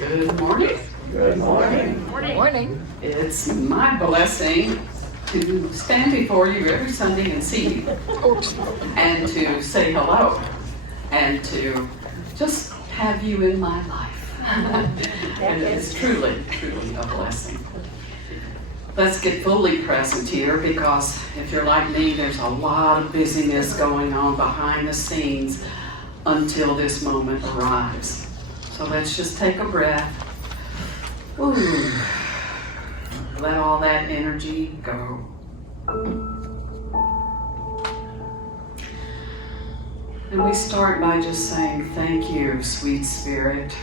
Good morning. Good morning. Morning. It's my blessing to stand before you every Sunday and see you, and to say hello, and to just have you in my life. And it's truly, truly a blessing. Let's get fully present here, because if you're like me, there's a lot of busyness going on behind the scenes until this moment arrives. So let's just take a breath. Ooh. Let all that energy go. And we start by just saying, thank you, sweet spirit,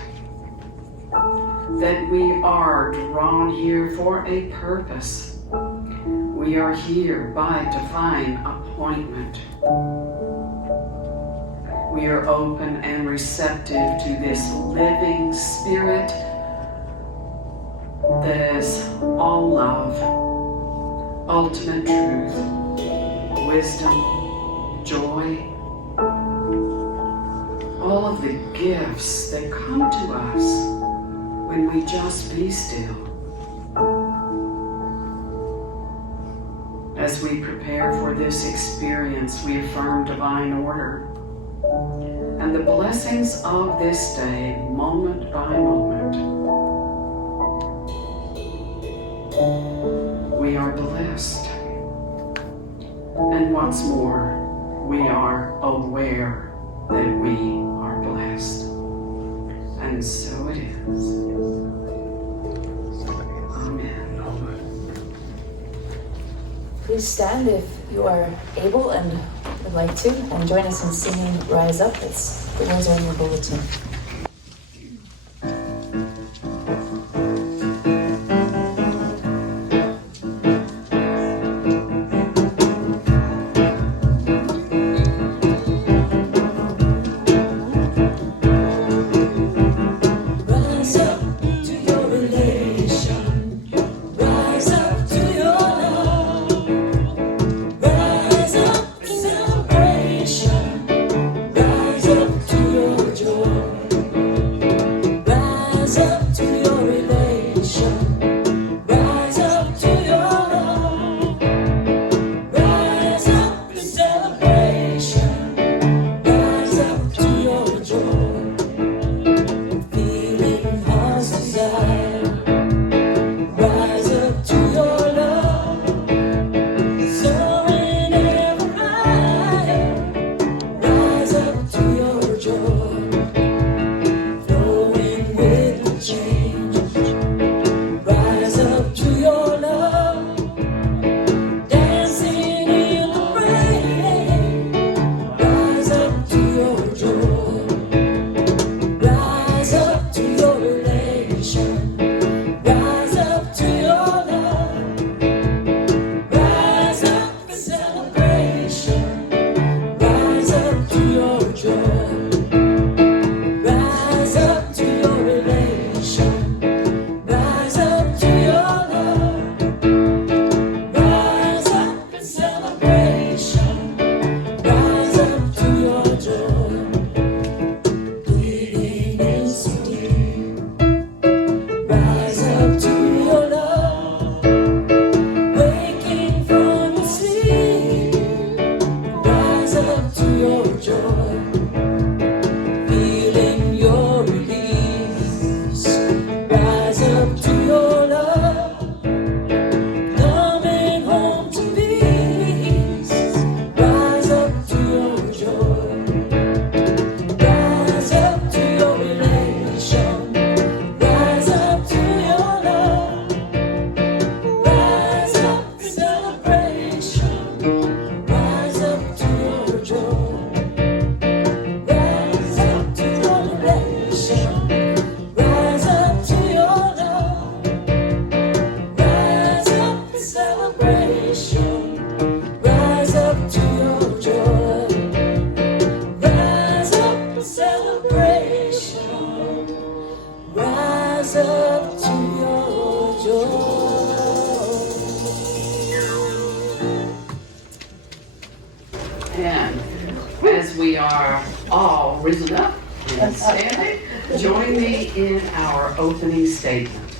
that we are drawn here for a purpose. We are here by divine appointment. We are open and receptive to this living spirit that is all love, ultimate truth, wisdom, joy, all of the gifts that come to us when we just be still. As we prepare for this experience, we affirm divine order and the blessings of this day, moment by moment. We are blessed. And what's more, we are aware that we are blessed. And so it is. Amen. Please stand if you are able and would like to, and join us in singing Rise Up. The words are in your bulletin. And as we are all risen up and standing, Join me in our opening statement.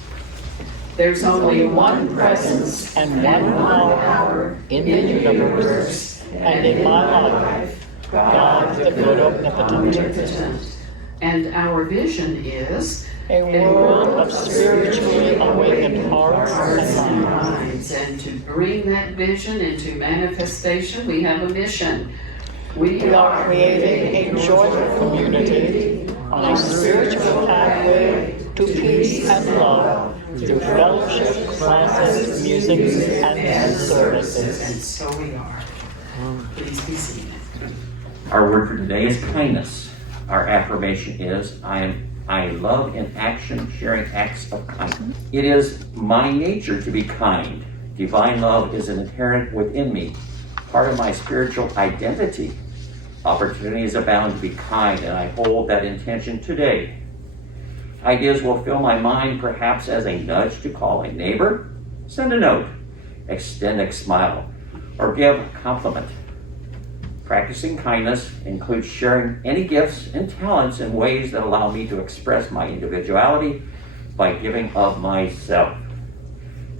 There's only one presence and one power in the universe and in my life, God the good omnipotent. And our vision is A world of spiritually awakened hearts and minds. And to bring that vision into manifestation, we have a mission. We are creating a joyful community on a spiritual pathway to peace and love through fellowship, classes, music, and services. And so we are. Please be seated. Our word for today is kindness. Our affirmation is, I love in action, sharing acts of kindness. It is my nature to be kind. Divine love is inherent within me, part of my spiritual identity. Opportunities abound to be kind, and I hold that intention today. Ideas will fill my mind, perhaps as a nudge to call a neighbor, send a note, extend a smile, or give a compliment. Practicing kindness includes sharing any gifts and talents in ways that allow me to express my individuality by giving of myself.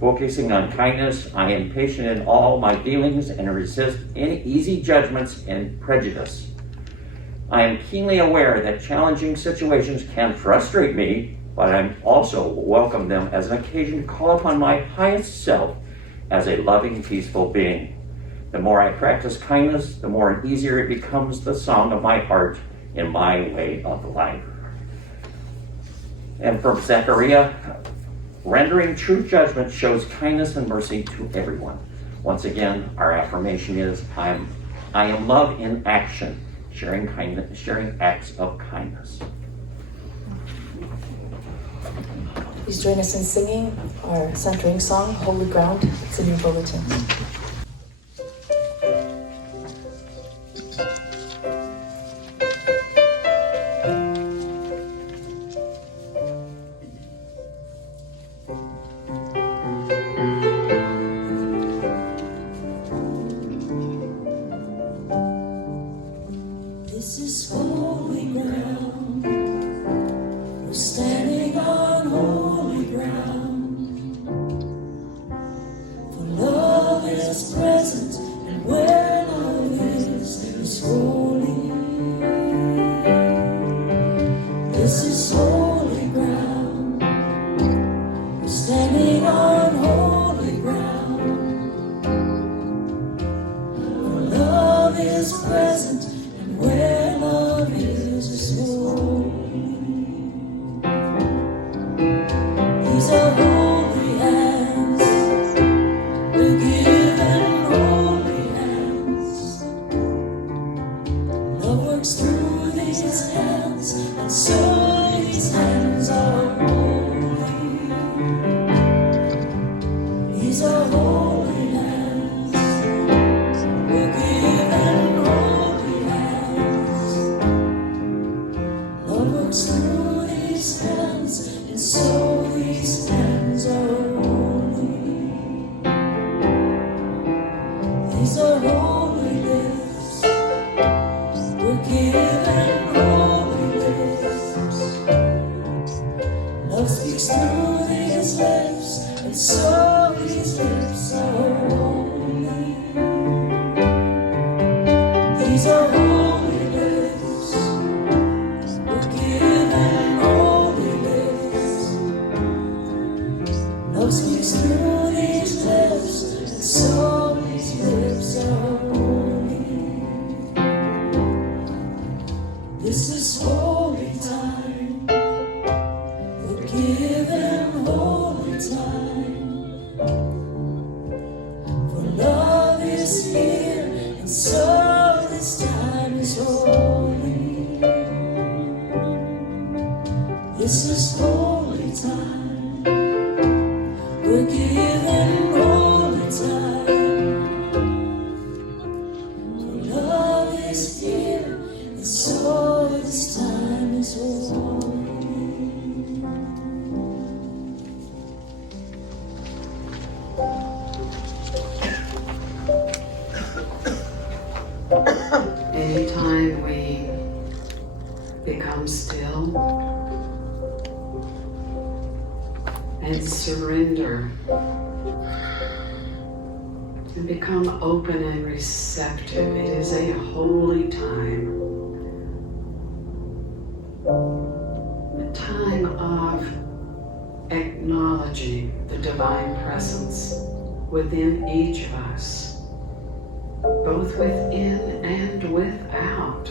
Focusing on kindness, I am patient in all my dealings and resist any easy judgments and prejudice. I am keenly aware that challenging situations can frustrate me, but I also welcome them as an occasion to call upon my highest self as a loving, peaceful being. The more I practice kindness, the more easier it becomes the song of my heart in my way of life. And from Zechariah, rendering true judgment shows kindness and mercy to everyone. Once again, our affirmation is, I am love in action, sharing acts of kindness. Please join us in singing our centering song, Holy Ground. It's in your bulletin. This is holy ground. We're standing on holy ground. For love is present, and where love is holy. This is holy ground. We're standing on holy ground. For love is present. Where love is holy. These are holy hands. We're given holy hands. Love works through these hands, and so these hands are holy. These are holy hands. We're given holy hands. Love works through these hands, and so these hands are holy. These are holy lips. We're given holy lips. Love speaks through these lips, and so these lips are holy. These are holy lips. We're given holy lips. Love speaks through these lips, and so these lips are holy. This is holy time. We're given holy time. For love is here, and so this time is holy. This is holy time. We're given holy time. For love is here, and so this time is holy. Anytime we become still and surrender and become open and receptive. It is a holy time. A time of acknowledging the divine presence within each of us, both within and without,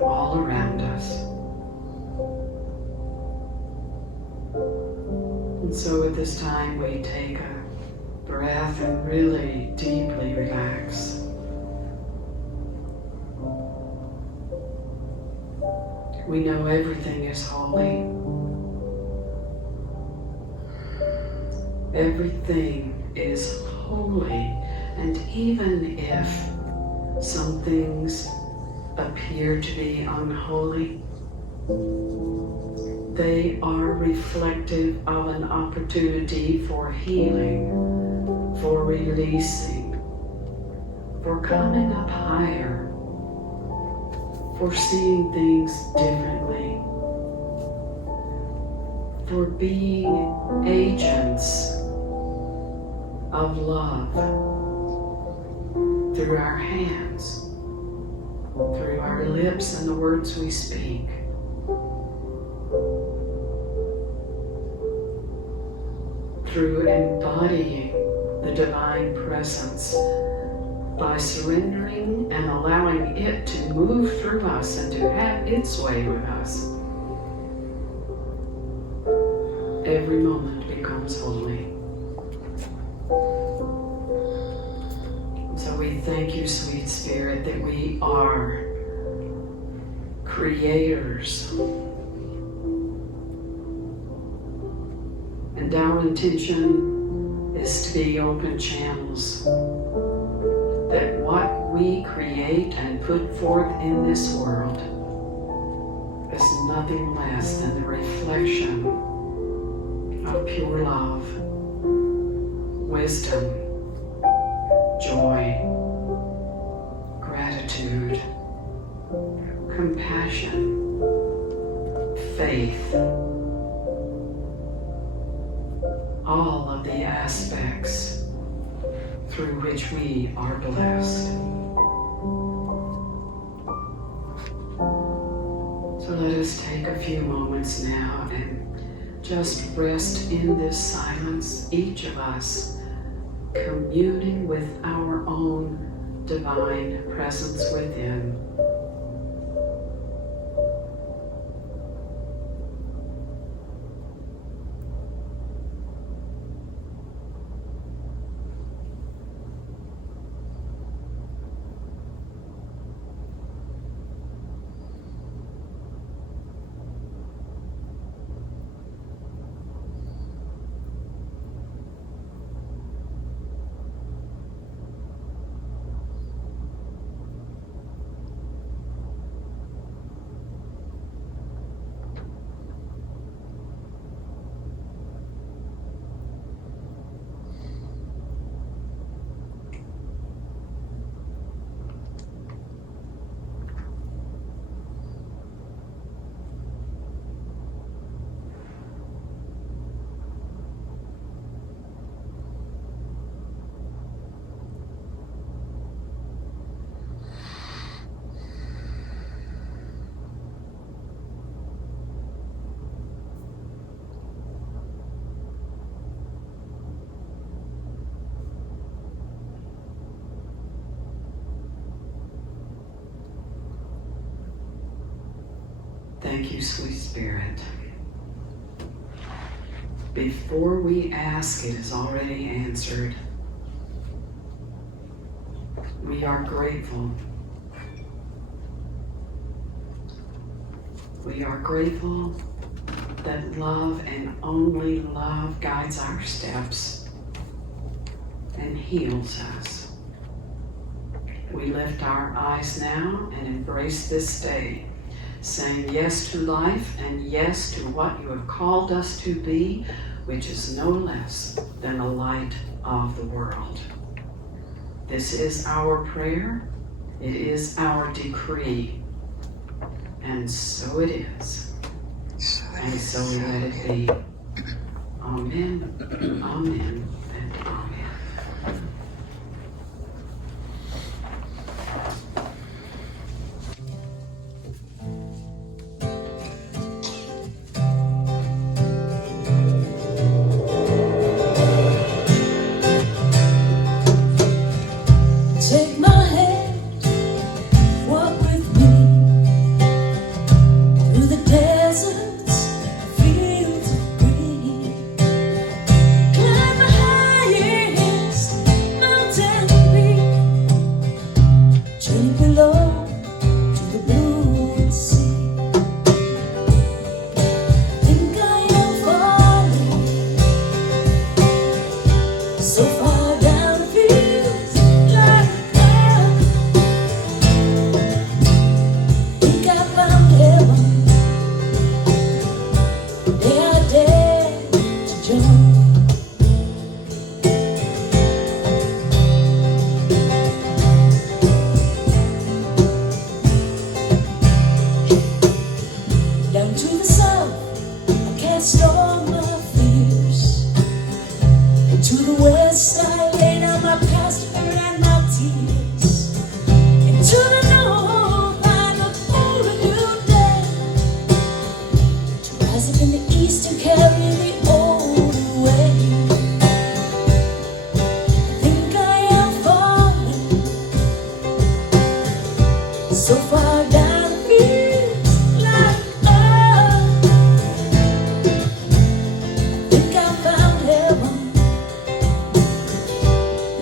all around us. And so at this time we take a breath and really deeply relax. We know everything is holy. Everything is holy, and even if some things appear to be unholy, they are reflective of an opportunity for healing, for releasing, for coming up higher, for seeing things differently, for being agents of love through our hands, through our lips and the words we speak. Through embodying the divine presence by surrendering and allowing it to move through us and to have its way with us. Every moment becomes holy. So we thank you, sweet Spirit, that we are creators. And our intention is to be open channels, that what we create and put forth in this world is nothing less than the reflection of pure love, wisdom, joy, gratitude, compassion, faith, all of the aspects through which we are blessed. So let us take a few moments now and just rest in this silence, each of us communing with our own divine presence within. Thank you, sweet Spirit. Before we ask, it is already answered. We are grateful. We are grateful that love and only love guides our steps and heals us. We lift our eyes now and embrace this day, saying yes to life and yes to what you have called us to be, which is no less than the light of the world. This is our prayer, it is our decree, and so it is. And so we let it be. Amen, amen, and amen. Take my hand, walk with me through the deserts, fields of green. Climb the highest mountain peak, journey below to the blue sea. Think I am falling so far down the fields like that. Think I found heaven. They are dead to join. Down to the south, I cast all my fears. And to the west, I lay down my past hurt and my tears. And to the north, I look for a new day, to rise up in the east and carry the old away. I think I am falling so far down the fields like think I found heaven.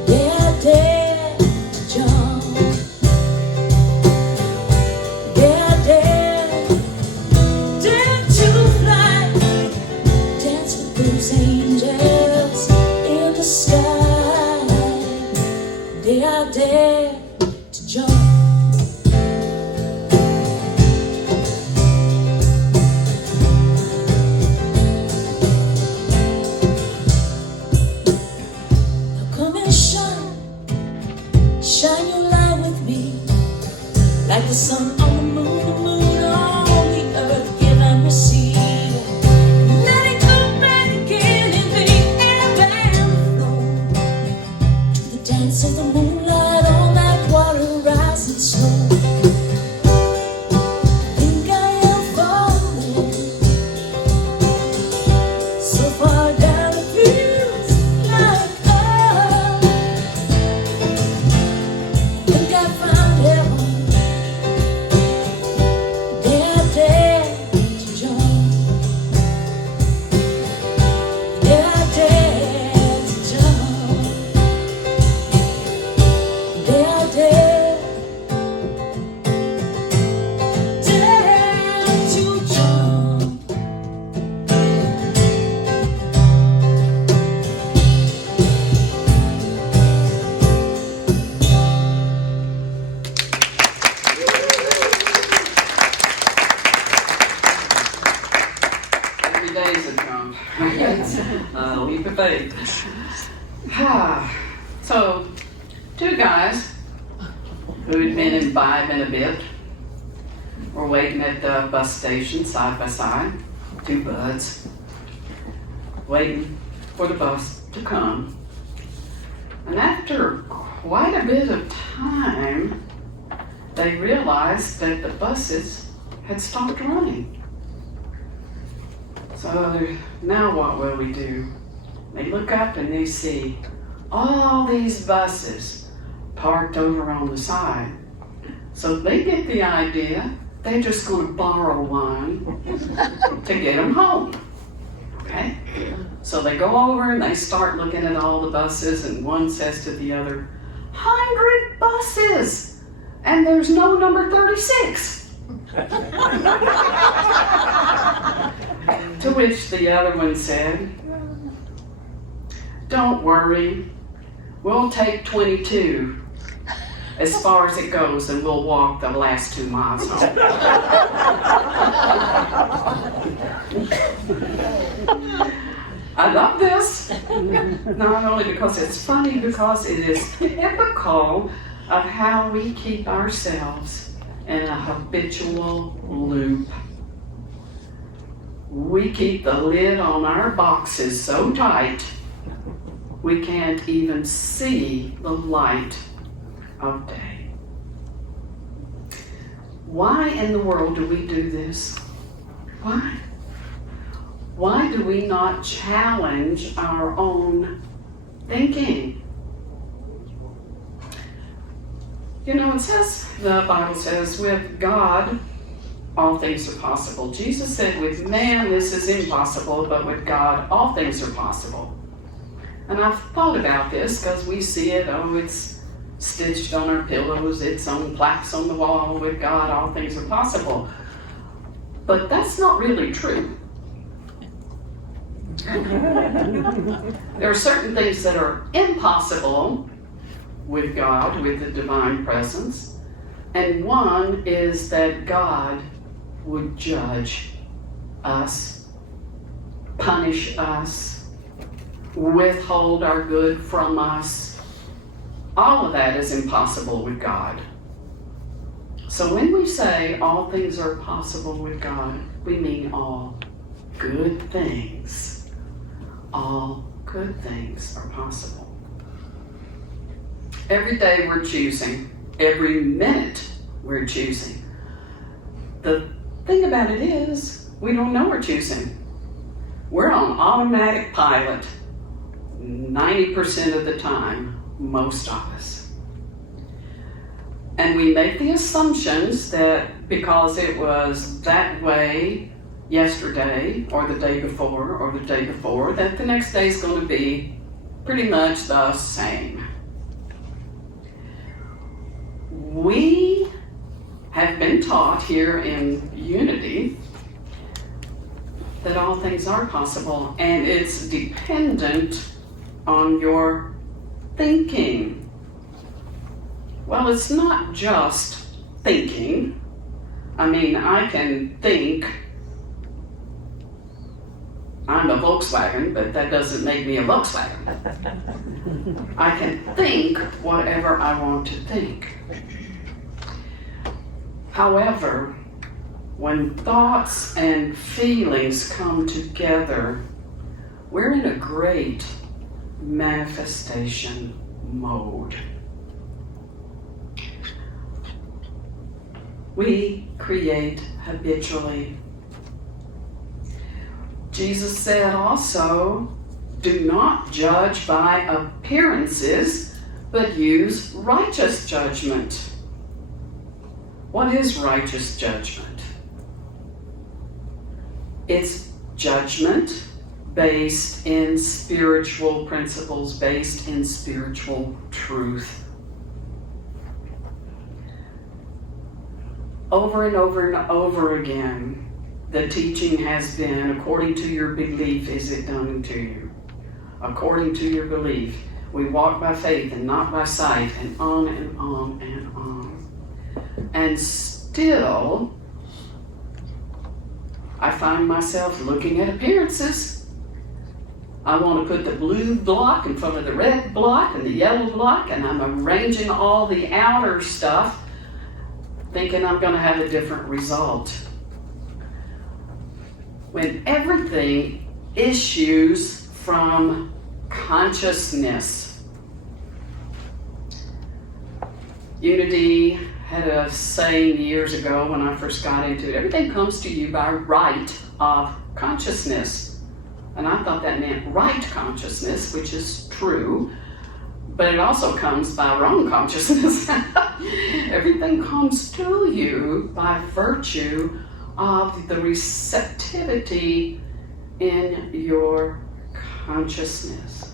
They are dead to jump. They are dead, dead to fly. Dance with those angels in the sky. They are dead to jump. Now come and shine your light with me, like the sun on the moon on the earth, give and receive. Let it come back again in the ebb and flow, to the dance of the moonlight on that water rising slow. Think I am falling so far down the fields like think I found heaven. They are dead to jump. They are dead to jump. They are dead, dead to jump. Every day is a jump. Leap of faith. So, two guys who had been imbibing a bit were waiting at the bus station side by side. Two buds waiting for the bus to come. And after quite a bit of time, they realized that the buses had stopped running. So now what will we do? They look up and they see all these buses parked over on the side. So they get the idea they're just going to borrow one to get them home. Okay? So they go over and they start looking at all the buses, and one says to the other, 100 buses! And there's no number 36. To which the other one said, don't worry, we'll take 22 as far as it goes, and we'll walk the last 2 miles home. I love this, not only because it's funny, because it is typical of how we keep ourselves in a habitual loop. we keep the lid on our boxes so tight we can't even see the light of day. Why in the world do we do this? Why? Why do we not challenge our own thinking? You know, the Bible says, with God, all things are possible. Jesus said, with man, this is impossible, but with God, all things are possible. And I've thought about this because we see it, it's stitched on our pillows, it's on plaques on the wall, with God, all things are possible. But that's not really true. There are certain things that are impossible with God, with the divine presence. And one is that God would judge us, punish us, withhold our good from us. All of that is impossible with God. So when we say all things are possible with God, we mean all good things. All good things are possible. Every day we're choosing. Every minute we're choosing. The thing about it is, we don't know we're choosing. We're on automatic pilot 90% of the time, most of us. And we make the assumptions that because it was that way yesterday, or the day before, that the next day is going to be pretty much the same. We have been taught here in Unity that all things are possible, and it's dependent on your thinking. Well, it's not just thinking. I mean, I can think I'm a Volkswagen, but that doesn't make me a Volkswagen. I can think whatever I want to think. However, when thoughts and feelings come together, we're in a great manifestation mode. We create habitually. Jesus said also, do not judge by appearances, but use righteous judgment. What is righteous judgment? It's judgment based in spiritual principles, based in spiritual truth. Over and over and over again, the teaching has been, according to your belief is it done unto you. According to your belief. We walk by faith and not by sight, and on and on and on. And still, I find myself looking at appearances. I want to put the blue block in front of the red block and the yellow block, and I'm arranging all the outer stuff, thinking I'm going to have a different result. When everything issues from consciousness. Unity had a saying years ago when I first got into it, everything comes to you by right of consciousness. And I thought that meant right consciousness, which is true, but it also comes by wrong consciousness. Everything comes to you by virtue of the receptivity in your consciousness.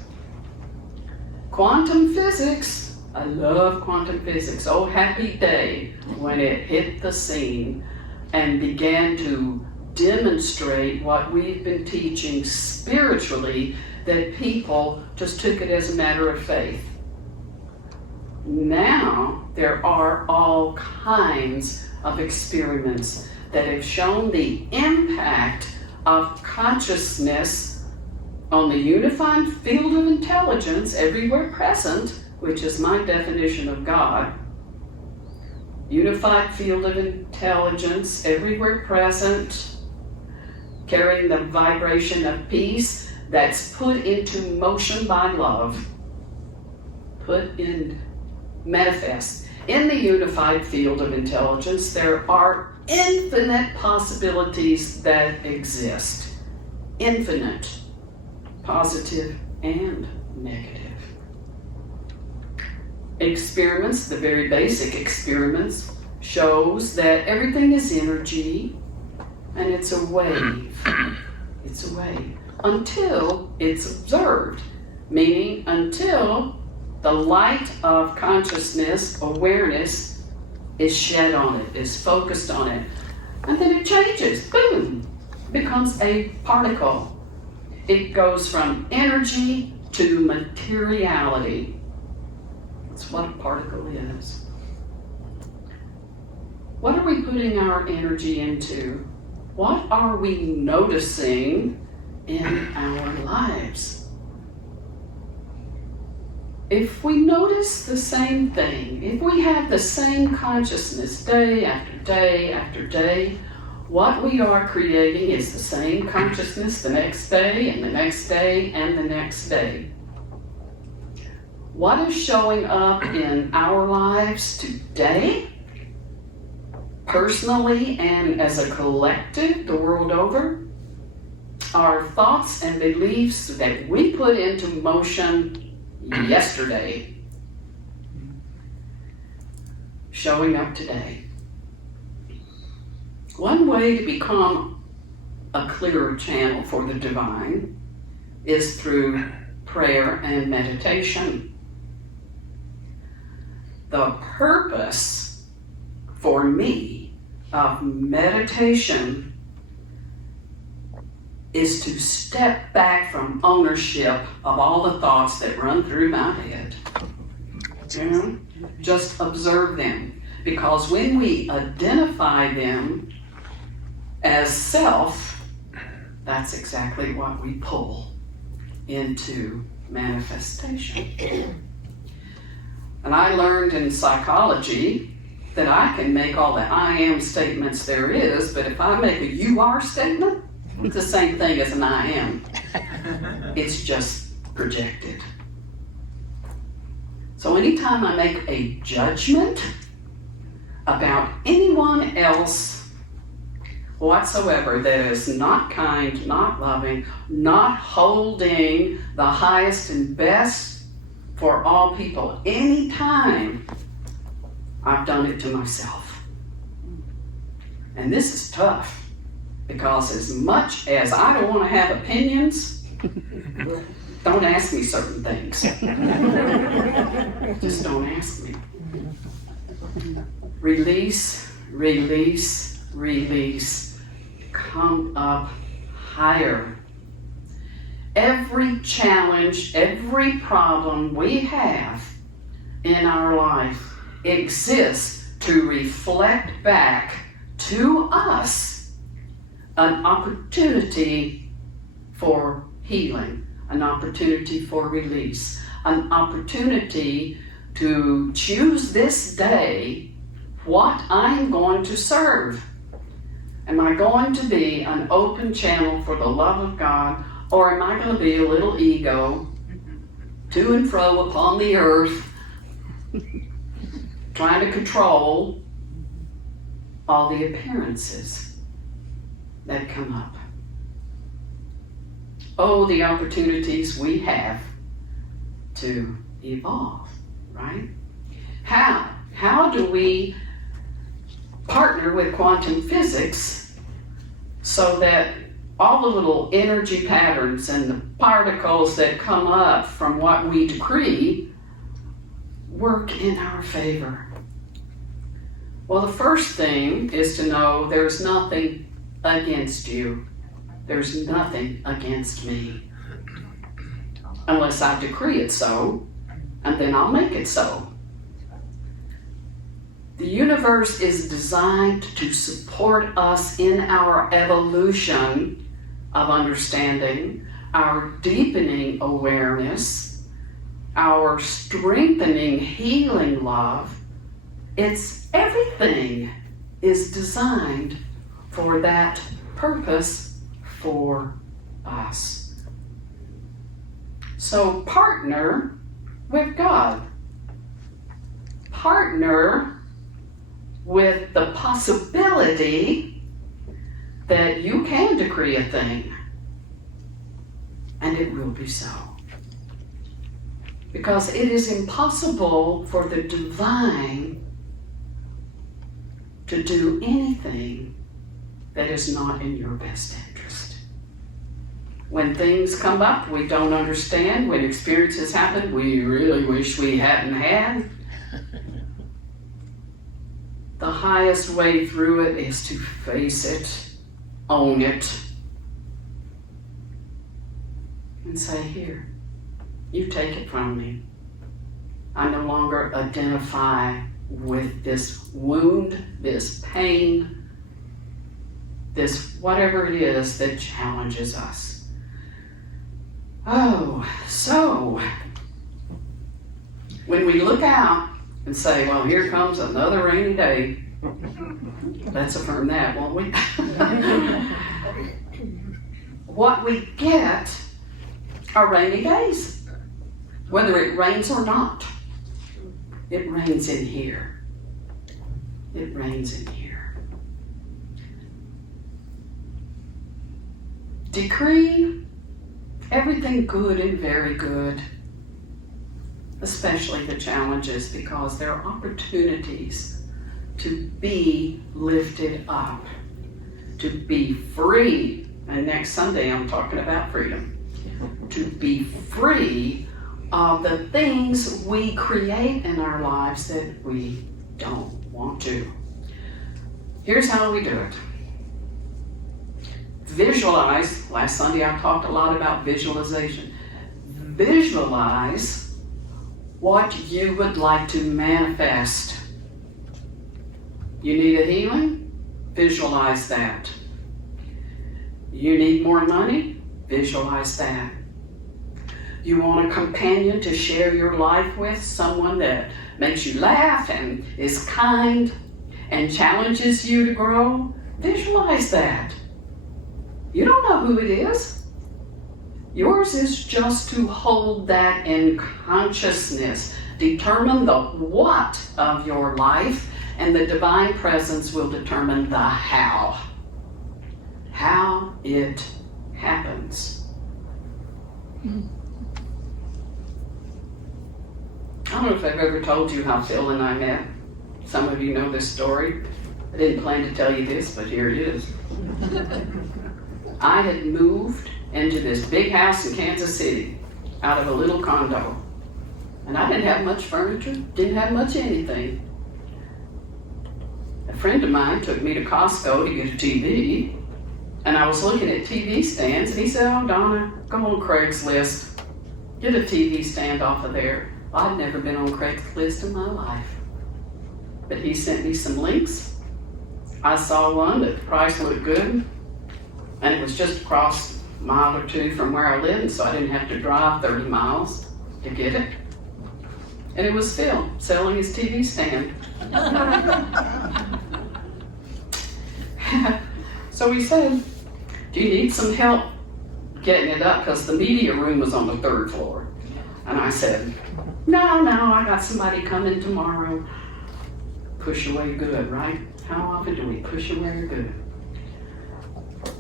Quantum physics, I love quantum physics. Oh, happy day when it hit the scene and began to demonstrate what we've been teaching spiritually, that people just took it as a matter of faith. Now there are all kinds of experiments that have shown the impact of consciousness on the unified field of intelligence everywhere present, which is my definition of God. Unified field of intelligence everywhere present, carrying the vibration of peace that's put into motion by love, manifest. In the unified field of intelligence, there are infinite possibilities that exist. Infinite, positive and negative. Experiments, the very basic experiments, shows that everything is energy and it's a wave. It's a wave until it's observed, meaning until the light of consciousness, awareness, is shed on it, is focused on it. And then it changes, boom, becomes a particle. It goes from energy to materiality. That's what a particle is. What are we putting our energy into? What are we noticing in our lives? If we notice the same thing, if we have the same consciousness day after day after day, what we are creating is the same consciousness the next day and the next day and the next day. What is showing up in our lives today, personally and as a collective the world over, are thoughts and beliefs that we put into motion yesterday, showing up today. One way to become a clearer channel for the divine is through prayer and meditation. The purpose for me of meditation is to step back from ownership of all the thoughts that run through my head. You know? Just observe them. Because when we identify them as self, that's exactly what we pull into manifestation. And I learned in psychology that I can make all the I am statements there is, but if I make a you are statement, it's the same thing as an I am. It's just projected. So anytime I make a judgment about anyone else whatsoever that is not kind, not loving, not holding the highest and best for all people, anytime I've done it to myself. And this is tough. Because as much as I don't want to have opinions, don't ask me certain things. Just don't ask me. Release, release, release. Come up higher. Every challenge, every problem we have in our life exists to reflect back to us an opportunity for healing, an opportunity for release, an opportunity to choose this day what I'm going to serve. Am I going to be an open channel for the love of God, or am I going to be a little ego, to and fro upon the earth, trying to control all the appearances that come up? Oh, the opportunities we have to evolve, right? How do we partner with quantum physics so that all the little energy patterns and the particles that come up from what we decree work in our favor? Well, the first thing is to know there's nothing against you. There's nothing against me. Unless I decree it so, and then I'll make it so. The universe is designed to support us in our evolution of understanding, our deepening awareness, our strengthening healing love. Everything is designed for that purpose for us. So partner with God. Partner with the possibility that you can decree a thing, and it will be so. Because it is impossible for the divine to do anything that is not in your best interest. When things come up we don't understand, when experiences happen we really wish we hadn't had, the highest way through it is to face it, own it, and say, here, you take it from me. I no longer identify with this wound, this pain, this whatever it is that challenges us. Oh, so when we look out and say, well, here comes another rainy day, let's affirm that, won't we? What we get are rainy days, whether it rains or not. It rains in here. It rains in here. Decree everything good and very good, especially the challenges, because there are opportunities to be lifted up, to be free. And next Sunday I'm talking about freedom. To be free of the things we create in our lives that we don't want to. Here's how we do it. Visualize. Last Sunday I talked a lot about visualization. Visualize what you would like to manifest. You need a healing? Visualize that. You need more money? Visualize that. You want a companion to share your life with, someone that makes you laugh and is kind and challenges you to grow? Visualize that. You don't know who it is. Yours is just to hold that in consciousness. Determine the what of your life, and the divine presence will determine the how. How it happens. I don't know if I've ever told you how Phil and I met. Some of you know this story. I didn't plan to tell you this, but here it is. I had moved into this big house in Kansas City out of a little condo. And I didn't have much furniture, didn't have much anything. A friend of mine took me to Costco to get a TV. And I was looking at TV stands, and he said, oh, Donna, go on Craigslist. Get a TV stand off of there. I'd never been on Craigslist in my life. But he sent me some links. I saw one that the price looked good, and it was just across a mile or two from where I lived, so I didn't have to drive 30 miles to get it. And it was Phil selling his TV stand. So he said, do you need some help getting it up? Because the media room was on the 3rd floor. And I said, no, I got somebody coming tomorrow. Push away good, right? How often do we push away good?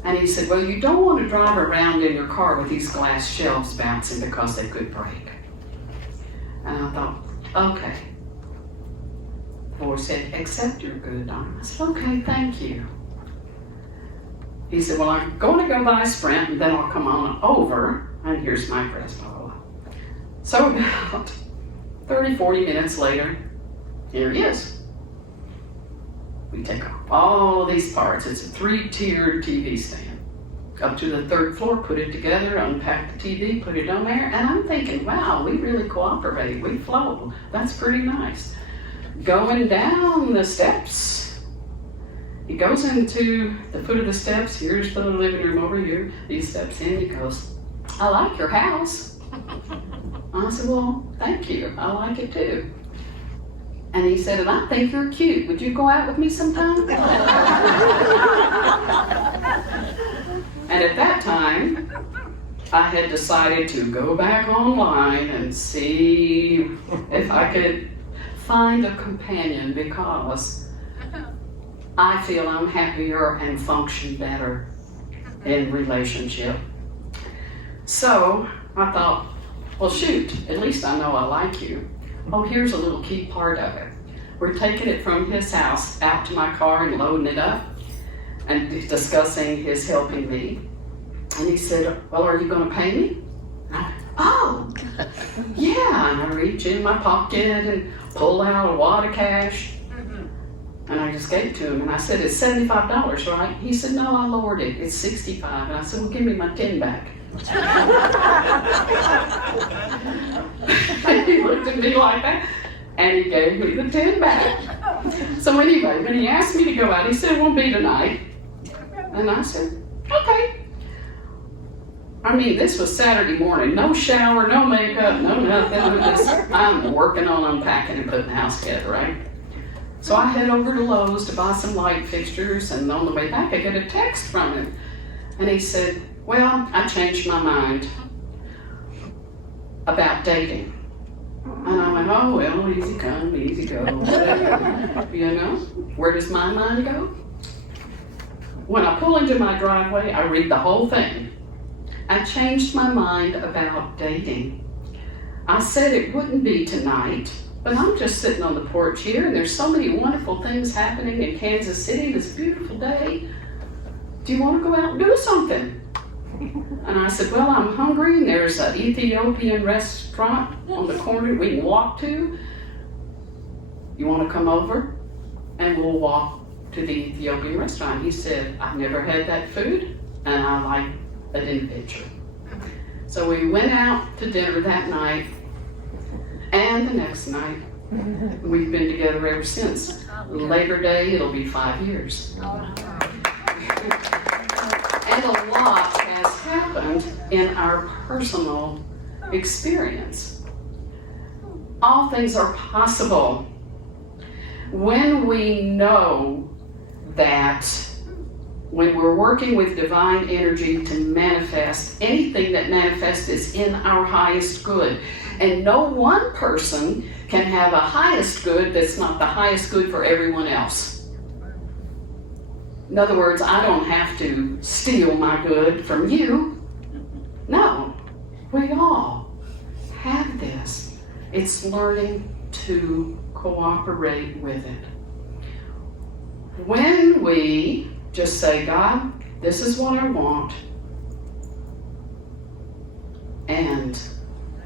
And he said, well, you don't want to drive around in your car with these glass shelves bouncing because they could break. And I thought, okay. The voice said, accept your good, Donna. I said, okay, thank you. He said, well, I'm going to go buy Sprint, and then I'll come on over, and here's my press bottle. So about 30, 40 minutes later, here he is. We take off all of these parts. It's a 3-tiered TV stand. Up to the 3rd floor, put it together, unpack the TV, put it on there, and I'm thinking, wow, we really cooperate, we flow. That's pretty nice. Going down the steps, he goes into the foot of the steps. Here's the living room over here. These steps in, he goes, I like your house. I said, well, thank you. I like it too. And he said, and I think you're cute. Would you go out with me sometime? And at that time, I had decided to go back online and see if I could find a companion, because I feel I'm happier and function better in relationship. So I thought, well, shoot, at least I know I like you. Oh, here's a little key part of it. We're taking it from his house out to my car and loading it up and discussing his helping me. And he said, well, are you going to pay me? And I went, oh, yeah. And I reach in my pocket and pull out a wad of cash. And I just gave it to him. And I said, it's $75, right? He said, no, I lowered it. It's $65. And I said, well, give me my 10 back. And he looked at me like that. And he gave me the 10 back. So anyway, when he asked me to go out, he said, it won't be tonight. And I said, okay. I mean, this was Saturday morning. No shower, no makeup, no nothing. I'm working on unpacking and putting the house together, right? So I head over to Lowe's to buy some light fixtures, and on the way back I get a text from him. And he said, well, I changed my mind about dating. And I went, oh, well, easy come, easy go, whatever. You know, where does my mind go? When I pull into my driveway, I read the whole thing. I changed my mind about dating. I said it wouldn't be tonight, but I'm just sitting on the porch here, and there's so many wonderful things happening in Kansas City this beautiful day. Do you want to go out and do something? And I said, well, I'm hungry, and there's an Ethiopian restaurant on the corner we can walk to. You want to come over? And we'll walk to the Ethiopian restaurant. He said, I've never had that food, and I like it in a picture. So we went out to dinner that night, and the next night. We've been together ever since. Labor Day, it'll be 5 years. And a lot has happened in our personal experience. All things are possible when we know that when we're working with divine energy to manifest, anything that manifests is in our highest good. And no one person can have a highest good that's not the highest good for everyone else. In other words, I don't have to steal my good from you. No, we all have this. It's learning to cooperate with it. When we just say, God, this is what I want, and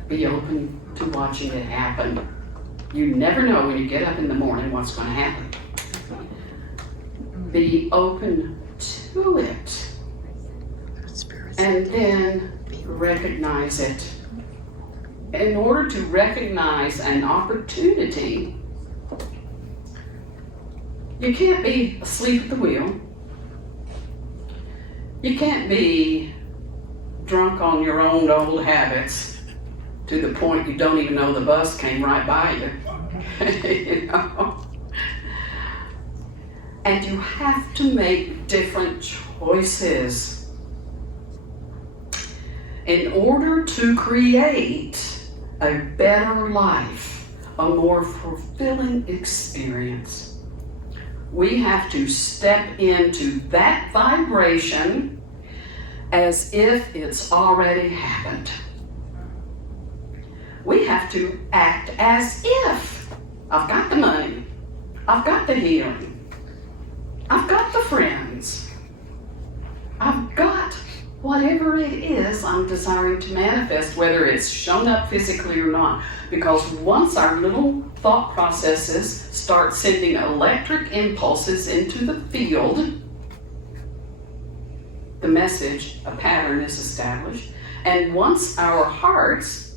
be open to watching it happen. You never know when you get up in the morning what's going to happen. Be open to it, and then recognize it. In order to recognize an opportunity, you can't be asleep at the wheel. You can't be drunk on your own old habits to the point you don't even know the bus came right by you. You know? And you have to make different choices in order to create a better life, a more fulfilling experience. We have to step into that vibration as if it's already happened. We have to act as if I've got the money, I've got the healing, I've got the friends, I've got whatever it is I'm desiring to manifest, whether it's shown up physically or not. Because once our little thought processes start sending electric impulses into the field, the message, a pattern is established. And once our hearts,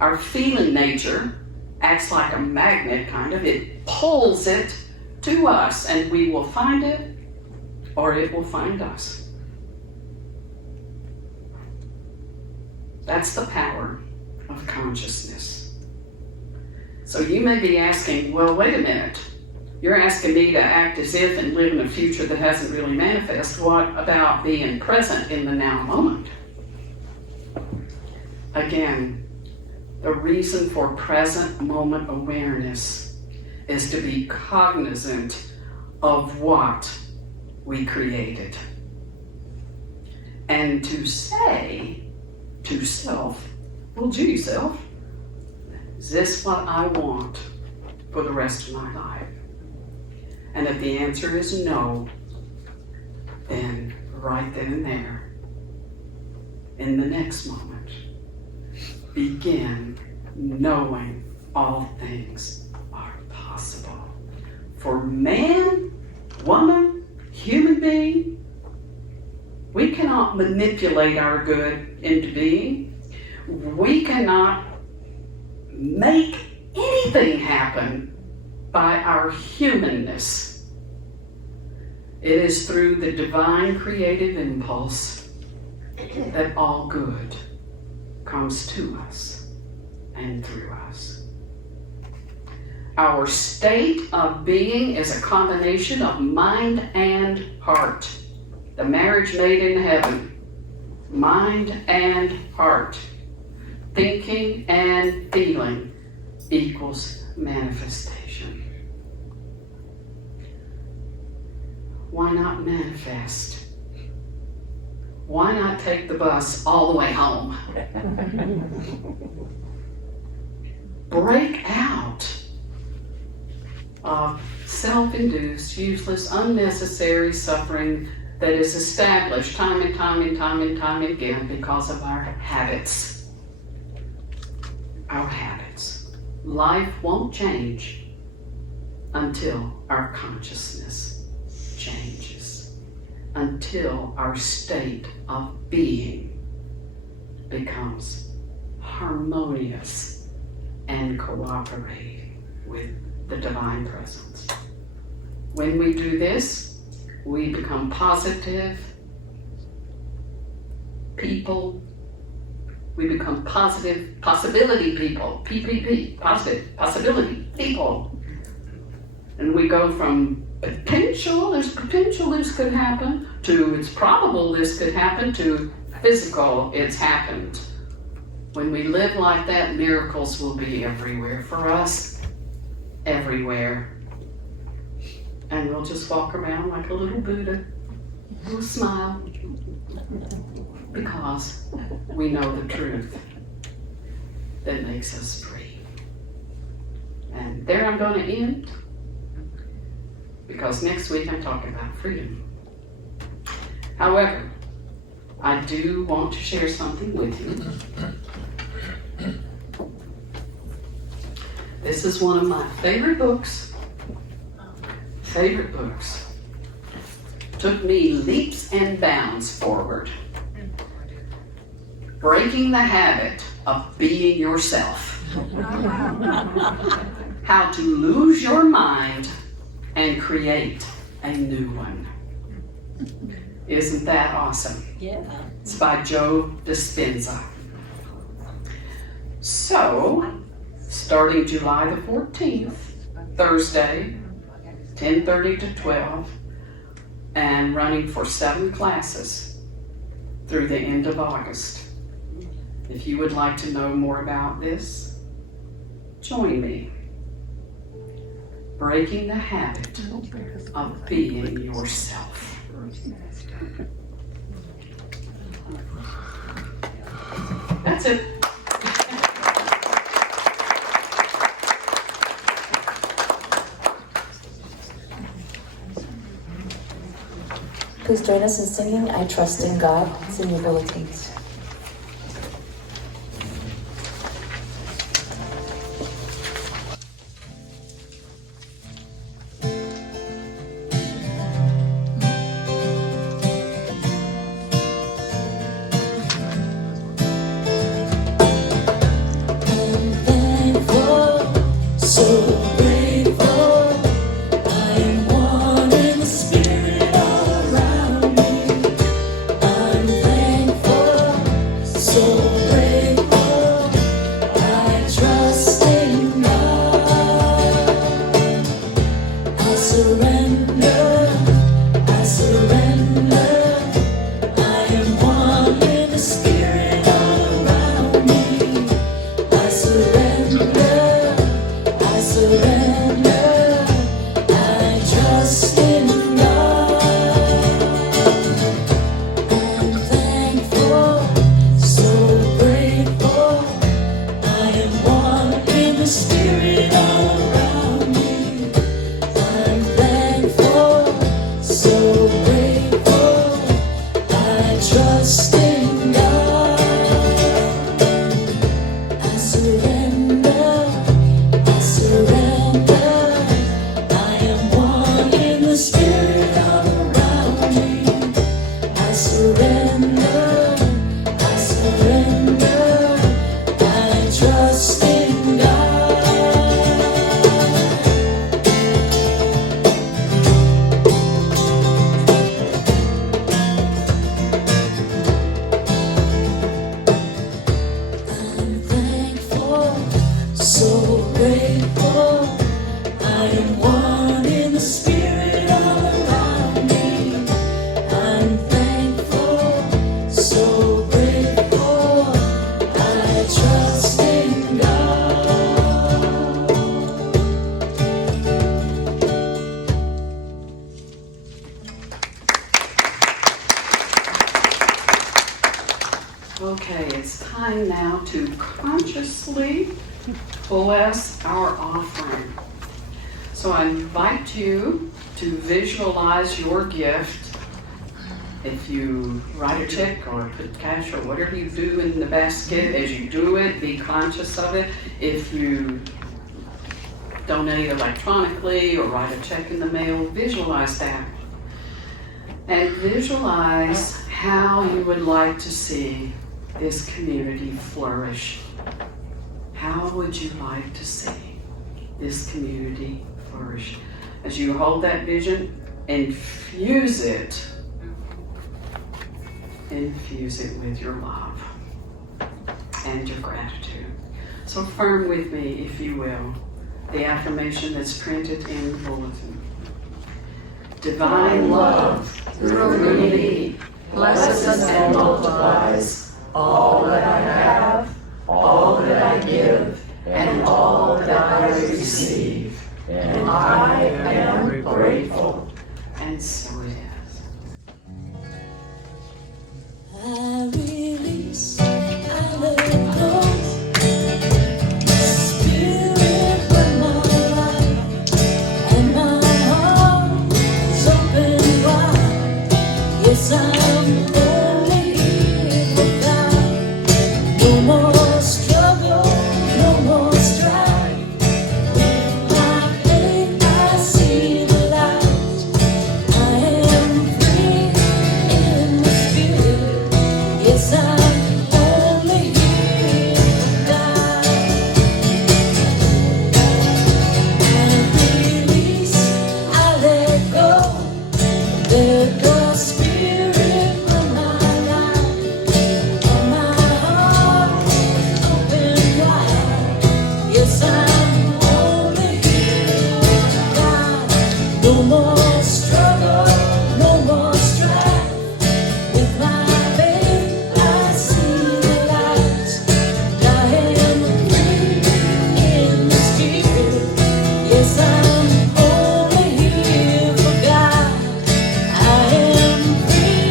our feeling nature, acts like a magnet kind of, it pulls it to us, and we will find it or it will find us. That's the power of consciousness. So you may be asking, well, wait a minute. You're asking me to act as if and live in a future that hasn't really manifested. What about being present in the now moment? Again, the reason for present moment awareness is to be cognizant of what we created. And to say to self, well, gee, self, is this what I want for the rest of my life? And if the answer is no, then right then and there, in the next moment, begin knowing all things are possible. For man, woman, human being, we cannot manipulate our good into being. We cannot make anything happen by our humanness. It is through the divine creative impulse that all good comes to us and through us. Our state of being is a combination of mind and heart. The marriage made in heaven. Mind and heart. Thinking and feeling equals manifestation. Why not manifest? Why not take the bus all the way home? Break out of self-induced, useless, unnecessary suffering that is established time and time again because of our habits. Our habits. Life won't change until our consciousness changes, until our state of being becomes harmonious and cooperating with the divine presence. When we do this, we become positive people. We become positive possibility people, PPP, positive possibility people. And we go from potential, there's potential this could happen, to it's probable this could happen, to physical, it's happened. When we live like that, miracles will be everywhere for us, everywhere. And we'll just walk around like a little Buddha, we'll smile, because we know the truth that makes us free. And there I'm going to end, because next week I'm talking about freedom. However, I do want to share something with you. This is one of my favorite books. Took me leaps and bounds forward. Breaking the habit of being yourself. How to lose your mind and create a new one. Isn't that awesome? Yeah. It's by Joe Dispenza. So, starting July the 14th, Thursday, 10:30 to 12, and running for 7 classes through the end of August. If you would like to know more about this, join me. Breaking the habit of being yourself. That's it. Please join us in singing I Trust in God. It's in your bulletins. I'm thankful. surrender, I trust in God. I'm thankful, so grateful. I am one in the spirit all around me. I'm thankful, so grateful. I trust in God. Okay, it's time now to consciously bless our offering. So I invite you to visualize your gift. If you write a check or put cash or whatever you do in the basket, as you do it, be conscious of it. If you donate electronically or write a check in the mail, visualize that. And visualize how you would like to see this community flourish. How would you like to see this community flourish? As you hold that vision, infuse it with your love and your gratitude. So affirm with me, if you will, the affirmation that's printed in the bulletin. Divine love through me blesses and multiplies all that I have, all that I give, and all that I receive. And I am grateful. And so it is. I release, I let go. Spirit from my life, and my heart is open wide. Yes, I'm only here for God. No more struggle, no more strife. With my faith, I see the light. I am free in the spirit. Yes, I'm only here for God. I release, I let go. Let the spirit from my life, and my heart is open wide. Yes, I'm only here for God. No more struggle, no more strife. With my faith, I see the light. I am free in the spirit. Yes, I'm only here for God. I am free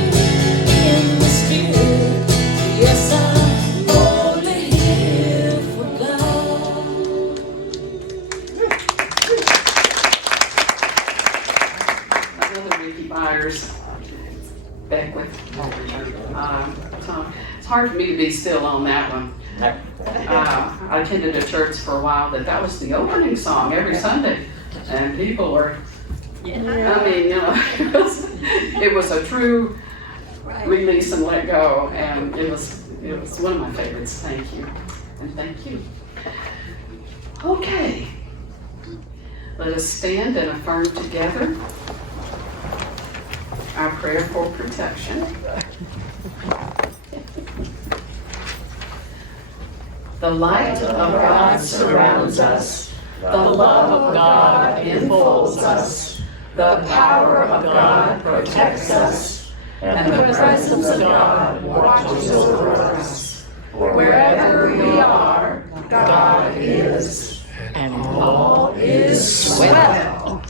in the spirit. Yes, I'm only here for God. Another Ricky Byers, Beckwith. So it's hard for me to be still on that one. I attended a church for a while that was the opening song every Sunday, and people were, I mean, it was a true release and let go, and it was one of my favorites. Thank you, and thank you. Okay, let us stand and affirm together our prayer for protection. The light of God surrounds us. The love of God enfolds us. The power of God protects us. And the presence of God watches over us. Wherever we are, God is. And all is well.